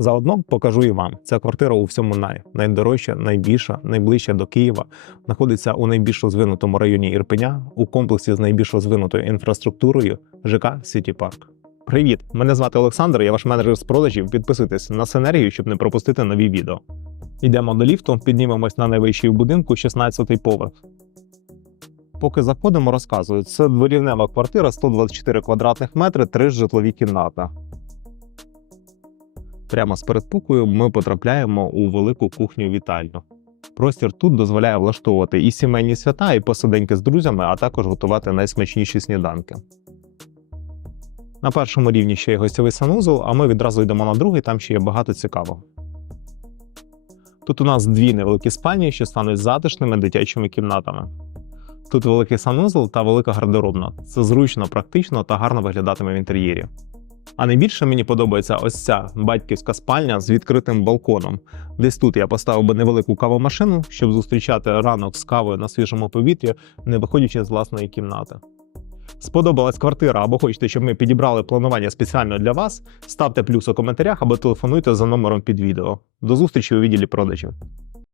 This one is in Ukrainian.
Заодно покажу і вам. Ця квартира у всьому най найдорожча, найбільша, найближча до Києва. Знаходиться у найбільш розвинутому районі Ірпеня у комплексі з найбільш розвинутою інфраструктурою ЖК Сіті Парк. Привіт! Мене звати Олександр, я ваш менеджер з продажів. Підписуйтесь на Синергію, щоб не пропустити нові відео. Йдемо до ліфту, піднімемось на найвищий будинку, 16-й поверх. Поки заходимо, розказую. Це дворівнева квартира 124 квадратних метри, три житлові кімнати. Прямо з передпокою ми потрапляємо у велику кухню вітальню. Простір тут дозволяє влаштовувати і сімейні свята, і посиденьки з друзями, а також готувати найсмачніші сніданки. На першому рівні ще є гостьовий санузел, а ми відразу йдемо на другий, там ще є багато цікавого. Тут у нас дві невеликі спальні, що стануть затишними дитячими кімнатами. Тут великий санузел та велика гардеробна. Це зручно, практично та гарно виглядатиме в інтер'єрі. А найбільше мені подобається ось ця батьківська спальня з відкритим балконом. Десь тут я поставив би невелику кавомашину, щоб зустрічати ранок з кавою на свіжому повітрі, не виходячи з власної кімнати. Сподобалась квартира або хочете, щоб ми підібрали планування спеціально для вас, ставте плюс у коментарях або телефонуйте за номером під відео. До зустрічі у відділі продажів.